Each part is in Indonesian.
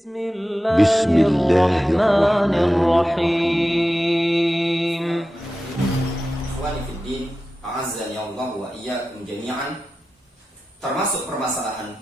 Bismillahirrahmanirrahim. Ikhwani fiddin, a'azzani Allah wa iyyakum jami'an. Termasuk permasalahan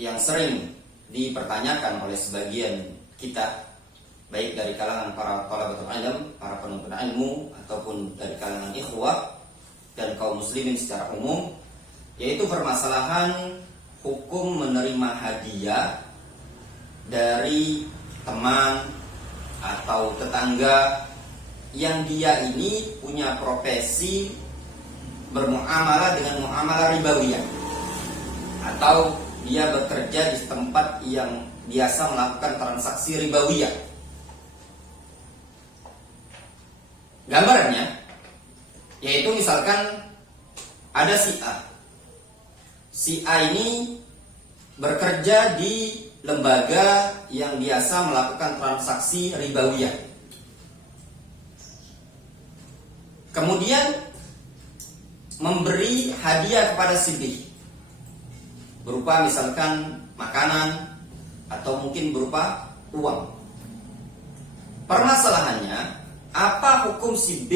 yang sering dipertanyakan oleh sebagian kita, baik dari kalangan para thalabatul ilm, para penuntut ilmu, ataupun dari kalangan ikhwah dan kaum muslimin secara umum, yaitu permasalahan hukum menerima hadiah dari teman atau tetangga yang dia ini punya profesi bermuamalah dengan muamalah ribawiyah, atau dia bekerja di tempat yang biasa melakukan transaksi ribawiyah. Gambarannya yaitu misalkan ada si A. Si A ini bekerja di lembaga yang biasa melakukan transaksi ribawiyah. Kemudian memberi hadiah kepada si B, berupa misalkan makanan atau mungkin berupa uang. Permasalahannya, apa hukum si B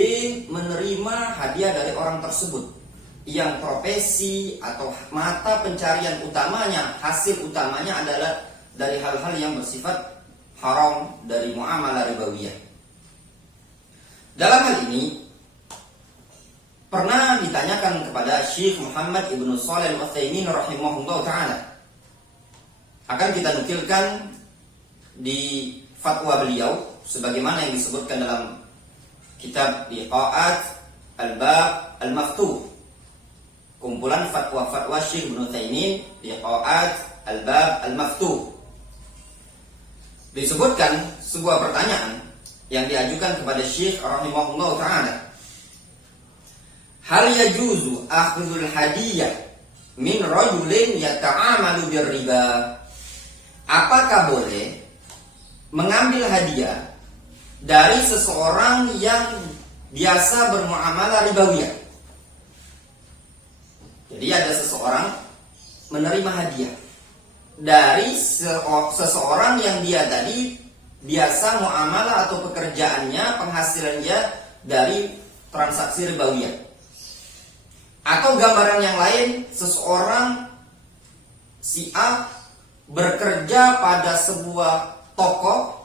menerima hadiah dari orang tersebut yang profesi atau mata pencarian utamanya, hasil utamanya adalah dari hal-hal yang bersifat haram dari muamalah ribawiyah. Dalam hal ini pernah ditanyakan kepada Syekh Muhammad Ibnu Shalih Al-Utsaimin rahimahullah ta'ala. Akan kita nukilkan di fatwa beliau sebagaimana yang disebutkan dalam kitab Liqa'at Al-Bab Al-Maftuh, kumpulan fatwa-fatwa Syekh Ibnu Utsaimin, Liqa'at Al-Bab Al-Maftuh. Disebutkan sebuah pertanyaan yang diajukan kepada Syekh rahimahullah ta'ala. Hal yajuzu akhdhul hadiyah min rajulin yata'amalu birriba? Apakah boleh mengambil hadiah dari seseorang yang biasa bermuamalah ribawiyah? Jadi ada seseorang menerima hadiah dari seseorang yang dia tadi biasa muamalah atau pekerjaannya, penghasilannya dari transaksi ribawiyah. Atau gambaran yang lain, seseorang si A bekerja pada sebuah toko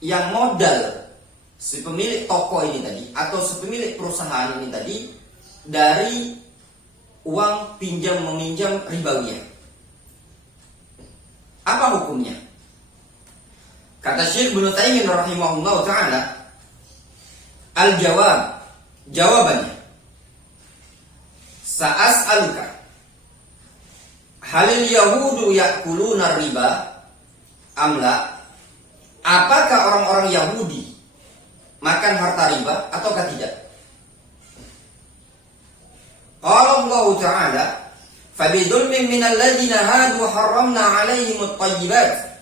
yang modal si pemilik toko ini tadi atau si pemilik perusahaan ini tadi dari uang pinjam meminjam ribawiyah. Apa hukumnya? Kata Syekh Ibnu Utsaimin rahimahullah ta'ala, al-jawab, jawabannya, sa'as'aluka halil yahudu ya'kuluna riba amla? Apakah orang-orang Yahudi makan harta riba ataukah tidak? Qala Allah ta'ala, fabidulmin minal ladzina hadu harramna 'alaihimut thayyibat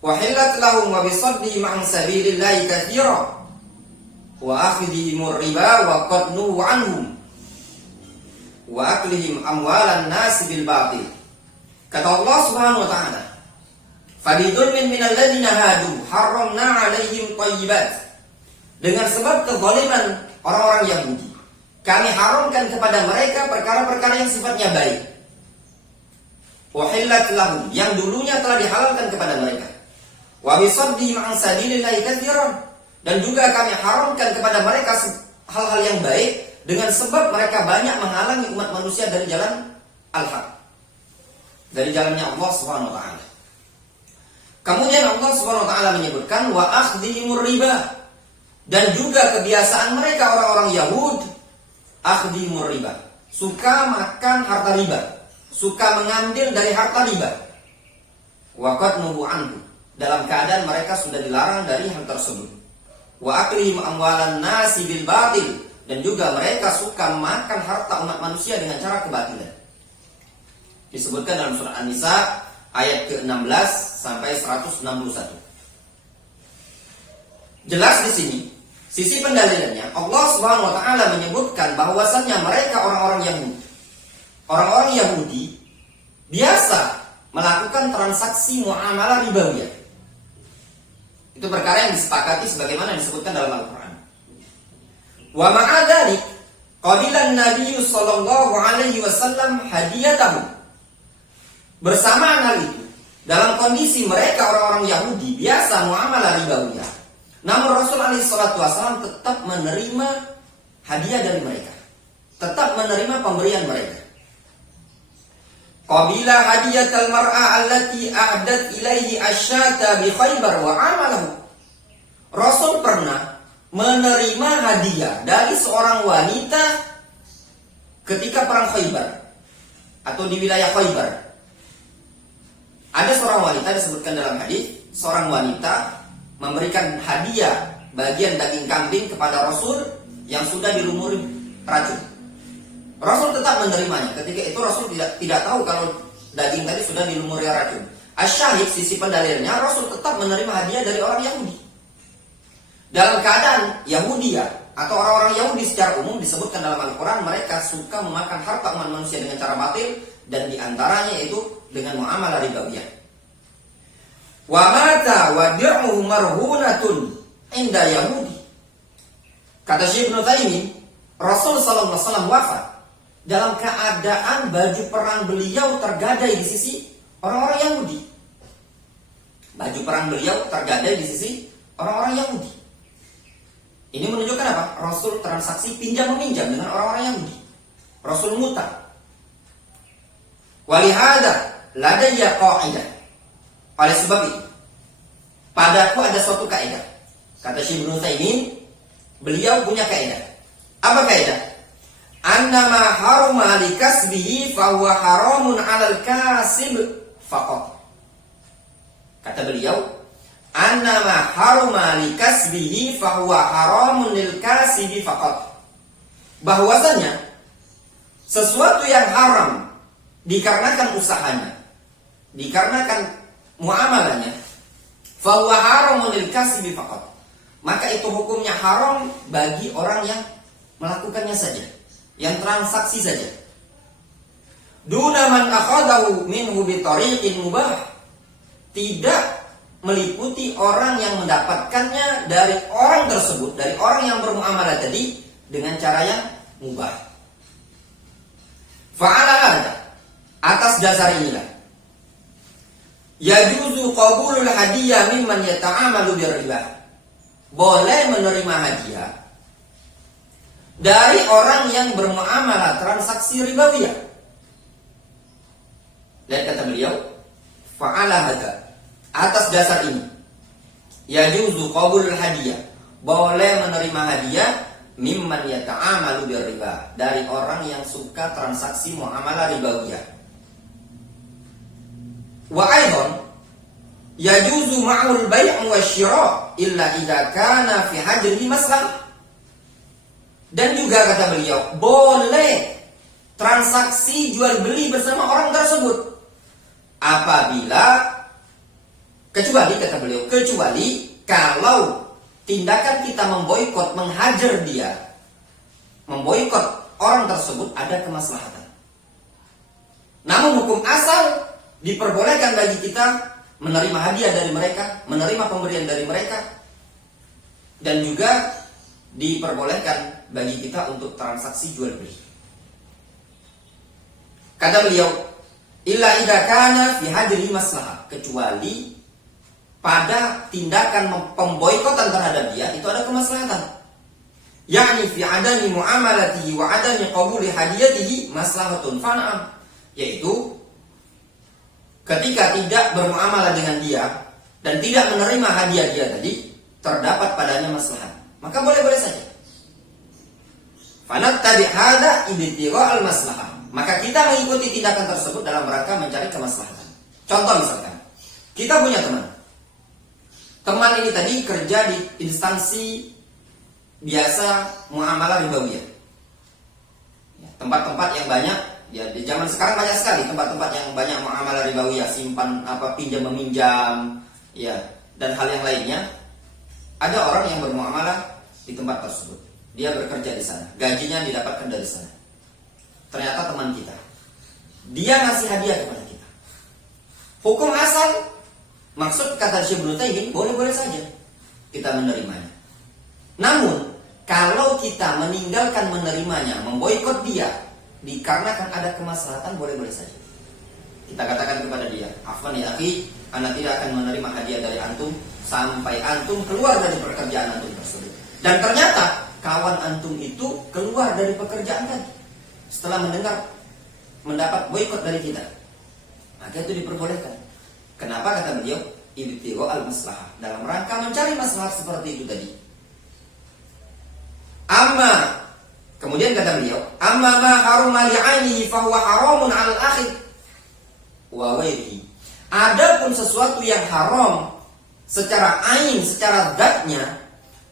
wa hillat lahum wa bisaddihim 'an sabilillahi katsiran wa akhdhihimur riba wa qad nuhu 'anhum wa aklihim amwalan nas bil batil. Kata Allah Subhanahu wa ta'ala, fabidulmin minal ladzina hadu harramna 'alaihim thayyibat. Dengan sebab kezaliman orang-orang Yahudi, kami haramkan kepada mereka perkara-perkara yang sifatnya baik. Wahillat lahum, yang dulunya telah dihalalkan kepada mereka. Wa bisaddihim 'an sabilillahi katsiran, dan juga kami haramkan kepada mereka hal-hal yang baik dengan sebab mereka banyak menghalangi umat manusia dari jalan al-haq, dari jalannya Allah Subhanahu wa ta'ala. Kemudian Allah Subhanahu wa ta'ala menyebutkan wa akhdhihimur riba, dan juga kebiasaan mereka orang-orang Yahud, akhdhihimur riba, suka makan harta riba, suka mengambil dari harta riba. Wa qad nuhu anhu, dalam keadaan mereka sudah dilarang dari hal tersebut. Wa aklihim amwalan nasi bil batil, dan juga mereka suka makan harta umat manusia dengan cara kebatilan. Disebutkan dalam surah An-Nisa ayat ke-16 sampai 161. Jelas di sini sisi pendalilannya, Allah Subhanahu wa ta'ala menyebutkan bahwasannya mereka orang-orang Yahudi biasa melakukan transaksi muamalah ribawiyah. Itu perkara yang disepakati sebagaimana disebutkan dalam Al-Quran. Wa ma'adzalik qabilan Nabi sallallahu alaihi wasallam hadiyatahu. Bersamaan hal itu, dalam kondisi mereka orang-orang Yahudi biasa muamalah ribawiyah, namun Rasul alaihi salatu wasallam tetap menerima hadiah dari mereka, tetap menerima pemberian mereka. Qabila hadiyatal mar'a allati a'dat ilaihi asyata bi Khaybar wa amalahu. Rasul pernah menerima hadiah dari seorang wanita ketika perang Khaybar atau di wilayah Khaybar. Ada seorang wanita disebutkan dalam hadis, seorang wanita memberikan hadiah bagian daging kambing kepada Rasul yang sudah dilumuri racun. Rasul tetap menerimanya. Ketika itu Rasul tidak tahu kalau daging tadi sudah dilumuri racun. Asyahid, sisi pendalilnya, Rasul tetap menerima hadiah dari orang Yahudi. Dalam keadaan Yahudi atau orang-orang Yahudi secara umum disebutkan dalam Al-Quran, mereka suka memakan harta umat manusia dengan cara batil, dan diantaranya itu dengan muamalah ribawiyah. Wa mata wa dir'uhu marhunatun inda Yahudi. Kata Syekh Ibnu Taimiyah, Rasul sallallahu alaihi wasallam wafat dalam keadaan baju perang beliau tergadai di sisi orang-orang Yahudi. Baju perang beliau tergadai di sisi orang-orang Yahudi. Ini menunjukkan apa? Rasul transaksi pinjam-meminjam dengan orang-orang Yahudi. Rasul muta. Walihada ladayya qa'idah. Oleh sebab itu, padaku ada suatu kaidah. Kata Syekh Ibnu Taimiyah, beliau punya kaidah. Apa kaidah? Annama haruma li kasbihi fa huwa haramun 'alal kasib faqat. Kata beliau, annama haruma li kasbihi fa huwa haramun lil kasibi faqat. Bahwasanya sesuatu yang haram dikarenakan usahanya, dikarenakan muamalahnya, fa huwa haramun lil kasibi faqat. Maka itu hukumnya haram bagi orang yang melakukannya saja, yang transaksi saja. Duna man akhadahu minhu bi tariqin mubah. Tidak meliputi orang yang mendapatkannya dari orang tersebut, dari orang yang bermuamalah tadi dengan cara yang mubah. Fa'ala hadza, atas dasar inilah yajuzu qabulul hadiyah mimman yata'amalu birriba. Boleh menerima hadiah dari orang yang bermuamalah transaksi ribawiyah. Lihat kata beliau, fa'ala hadza, atas dasar ini yajuzu qabulul hadiyah, boleh menerima hadiah mimman yata'amalu birriba, dari orang yang suka transaksi muamalah ribawiyah. Wa aidan yajuzu ma'ul bai' wa syira' illa idza kana fi hajri maslahah. Dan juga kata beliau, boleh transaksi jual beli bersama orang tersebut apabila, kecuali kata beliau, kecuali kalau tindakan kita memboikot, menghajar dia, memboikot orang tersebut ada kemaslahatan. Namun hukum asal diperbolehkan bagi kita menerima hadiah dari mereka, menerima pemberian dari mereka, dan juga diperbolehkan bagi kita untuk transaksi jual beli. Kata beliau, illa idza kana fi hajri maslahah, kecuali pada tindakan pemboikotan terhadap dia itu ada kemaslahatan. Yakni fi adami muamalatihi wa adami qabuli hadiyatihi maslahatun fana'am, yaitu ketika tidak bermuamalah dengan dia dan tidak menerima hadiah dia tadi, terdapat padanya maslahat, maka boleh-boleh saja. Fanattabi hadza ibtigha al-maslahah, maka kita mengikuti tindakan tersebut dalam rangka mencari kemaslahatan. Contoh misalkan, kita punya teman. Teman ini tadi kerja di instansi biasa muamalah ribawiyah. Tempat-tempat yang banyak, ya di zaman sekarang banyak sekali tempat-tempat yang banyak muamalah ribawiyah, simpan pinjam meminjam, ya, dan hal yang lainnya. Ada orang yang bermuamalah di tempat tersebut. Dia bekerja di sana, gajinya didapatkan dari sana. Ternyata teman kita, dia ngasih hadiah kepada kita. Hukum asal, maksud kata Syekh Ibnu Taimiyah, boleh-boleh saja kita menerimanya. Namun, kalau kita meninggalkan menerimanya, memboikot dia, dikarenakan ada kemaslahatan, boleh-boleh saja. Kita katakan kepada dia, afwan ya akhi, ana tidak akan menerima hadiah dari antum sampai antum keluar dari pekerjaan antum tersebut. Dan ternyata kawan antum itu keluar dari pekerjaan tadi setelah mendapat boikot dari kita, maka itu diperbolehkan. Kenapa? Kata beliau, ibtigha al-maslahah, dalam rangka mencari maslahat seperti itu tadi. Amma, kemudian kata beliau, amma ma haruma li'ainihi fa huwa haramun 'alal akhir wa ghairihi. Adapun sesuatu yang haram secara ain, secara zatnya,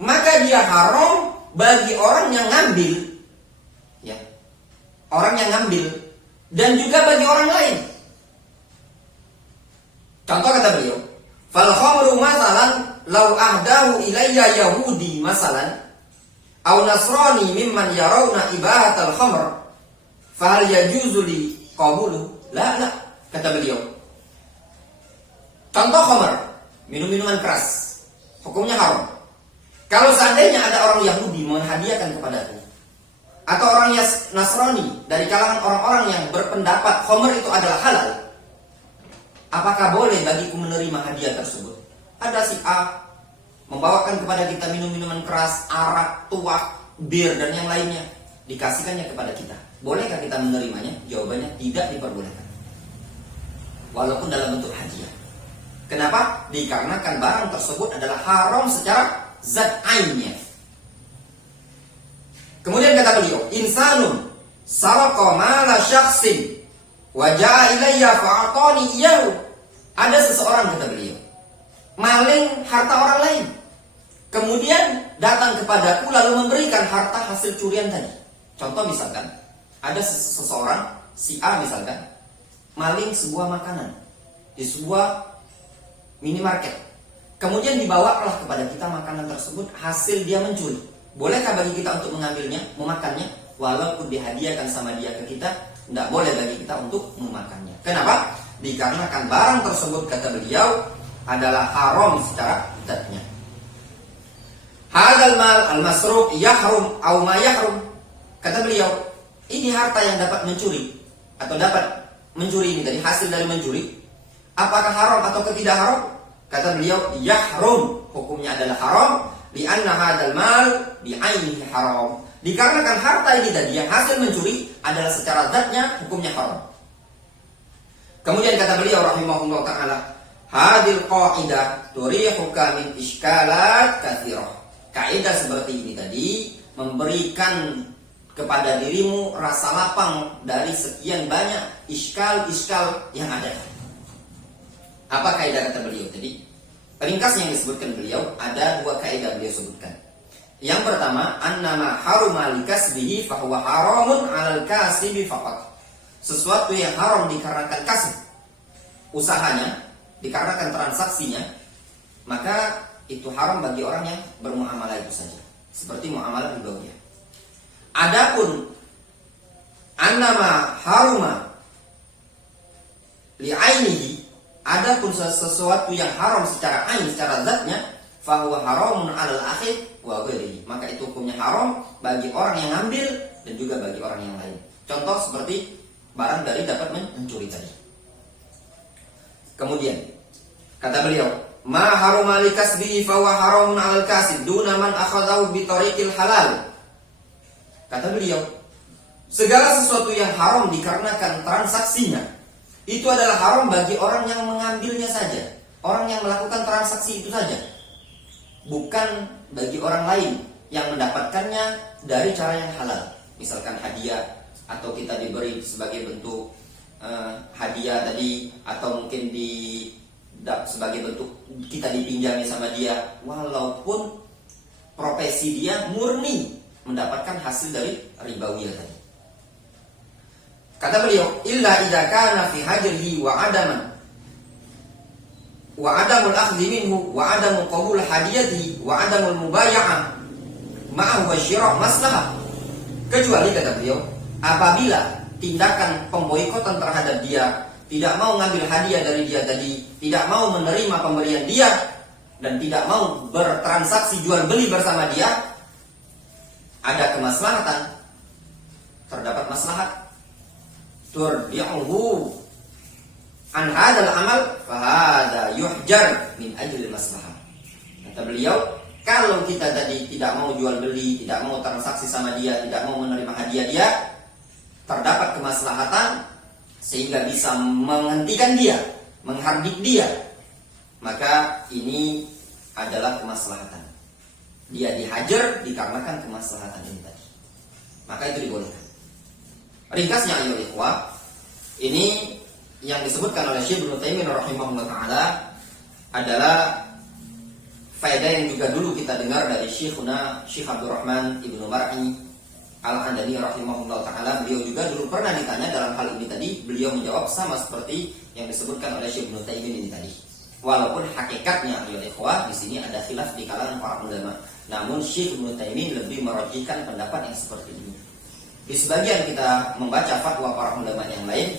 maka dia haram bagi orang yang ngambil, ya, orang yang ngambil, dan juga bagi orang lain. Contoh kata beliau, fal khamru masalan law ahdahu ilayya yahudi masalan aw nasrani mimman yarawna ibahatal khamr fa hal yajuzu li qabulu? La, kata beliau. Contoh khamr, minum-minuman keras, hukumnya haram. Kalau seandainya ada orang Yahudi menghadiahkan kepadaku, atau orang Nasrani dari kalangan orang-orang yang berpendapat khamr itu adalah halal, apakah boleh bagiku menerima hadiah tersebut? Ada si A membawakan kepada kita minum-minuman keras, arak, tuak, bir, dan yang lainnya, dikasihkannya kepada kita. Bolehkah kita menerimanya? Jawabannya tidak diperbolehkan, walaupun dalam bentuk hadiah. Kenapa? Dikarenakan barang tersebut adalah haram secara zat ainnya. Kemudian kata beliau, insanun saraqa mala syakhsin wa jaa ilayya fa'atani iyyahu. Ada seseorang, kata beliau, maling harta orang lain, kemudian datang kepadaku lalu memberikan harta hasil curian tadi. Contoh misalkan, ada seseorang, si A misalkan, maling sebuah makanan di sebuah minimarket. Kemudian dibawalah kepada kita makanan tersebut hasil dia mencuri. Bolehkah bagi kita untuk mengambilnya, memakannya? Walaupun dihadiahkan sama dia ke kita, tidak boleh bagi kita untuk memakannya. Kenapa? Dikarenakan barang tersebut, kata beliau, adalah haram secara zatnya. Hadzal mal al-masruq yahrum aw ma yahrum. Kata beliau, ini harta yang dapat mencuri atau dapat mencuri ini dari hasil dari mencuri, apakah haram atau tidak haram? Kata beliau, yahrum, hukumnya adalah haram, li'anna hadzal mal bi'ainihi haram. Dikarenakan harta ini tadi yang hasil mencuri adalah secara zatnya hukumnya haram. Kemudian kata beliau rahimahullah ta'ala, hadil qa'idah turihuka min iskalat katsirah. Kaidah seperti ini tadi memberikan kepada dirimu rasa lapang dari sekian banyak iskal-iskal yang ada. Apa kaidah kata beliau tadi? Ringkas yang disebutkan beliau, ada dua kaidah beliau sebutkan. Yang pertama, annama haruma likasbihi fahuwa haramun 'alal kasibi faqat. Sesuatu yang haram dikarenakan kasb, usahanya, dikarenakan transaksinya, maka itu haram bagi orang yang bermuamalah itu saja, seperti muamalah ribawiyah. Adapun annama haruma li'ainihi, adapun sesuatu yang haram secara ain, secara zatnya, fahuwa haramun 'alal akhir wa ghairihi, maka itu hukumnya haram bagi orang yang ngambil dan juga bagi orang yang lain. Contoh seperti barang dari dapat mencuri tadi. Kemudian kata beliau, ma haruma likasbihi fahuwa haramun 'alal kasib duna man akhadhahu bi tariqil halal. Kata beliau, segala sesuatu yang haram dikarenakan transaksinya, itu adalah haram bagi orang yang mengambilnya saja, orang yang melakukan transaksi itu saja, bukan bagi orang lain yang mendapatkannya dari cara yang halal. Misalkan hadiah, atau kita diberi sebagai bentuk hadiah tadi, atau mungkin sebagai bentuk kita dipinjami sama dia, walaupun profesi dia murni mendapatkan hasil dari ribawiyah tadi. Kata beliau, illa idza kana fi hajrihi wa adamul akhdhi minhu wa adamu qabul hadiyatihi wa adamul mubay'ah ma'ahu wa syira' maslahah. Kecuali kata beliau, apabila tindakan pemboikotan terhadap dia tidak mau ngambil hadiah dari dia tadi, tidak mau menerima pemberian dia, dan tidak mau bertransaksi jual beli bersama dia, ada kemaslahatan, terdapat maslahat, turdi'uhu an hadzal amal fa hadza yuhjar min ajli maslahah. Kata beliau, kalau kita tadi tidak mau jual beli, tidak mau transaksi sama dia, tidak mau menerima hadiah dia, terdapat kemaslahatan sehingga bisa menghentikan dia, menghardik dia, maka ini adalah kemaslahatan. Dia dihajar dikarenakan kemaslahatan ini tadi, maka itu dibolehkan. Ringkasnya ayo ikhwah, ini yang disebutkan oleh Syekh Ibnu Taimiyah rahimahullah taala adalah faedah yang juga dulu kita dengar dari Syekhuna Syekh Abdurrahman Ibnu Mar'i Al-Handani rahimahullah taala. Beliau juga dulu pernah ditanya dalam hal ini tadi, beliau menjawab sama seperti yang disebutkan oleh Syekh Ibnu Taimiyah ini tadi. Walaupun hakikatnya ayo ikhwah di sini ada khilaf di kalangan para ulama, namun Syekh Ibnu Taimiyah lebih merajihkan pendapat yang seperti ini. Di sebagian kita membaca fatwa para ulama yang lain,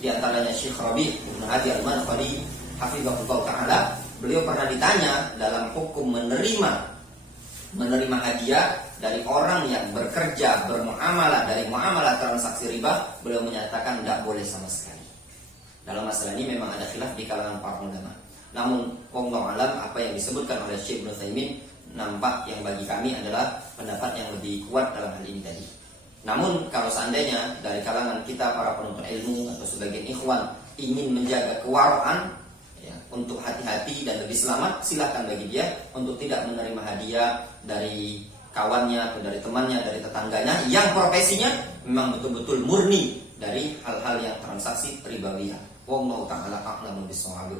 di antaranya Syekh Rabi' Ibnu Hadi Al-Madkhali hafizahullah taala, beliau pernah ditanya dalam hukum menerima hadiah dari orang yang bekerja bermuamalah dari muamalah transaksi riba. Beliau menyatakan tidak boleh sama sekali. Dalam masalah ini memang ada khilaf di kalangan para ulama, namun wallahu alam apa yang disebutkan oleh Syekh Ibnu Taimiyah nampak yang bagi kami adalah pendapat yang lebih kuat dalam hal ini tadi. Namun kalau seandainya dari kalangan kita para penuntut ilmu atau sebagian ikhwan ingin menjaga kewaraan ya, untuk hati-hati dan lebih selamat, silahkan bagi dia untuk tidak menerima hadiah dari kawannya atau dari temannya, dari tetangganya yang profesinya memang betul-betul murni dari hal-hal yang transaksi ribawiyah. Wallahu ta'ala a'lamu bissawab.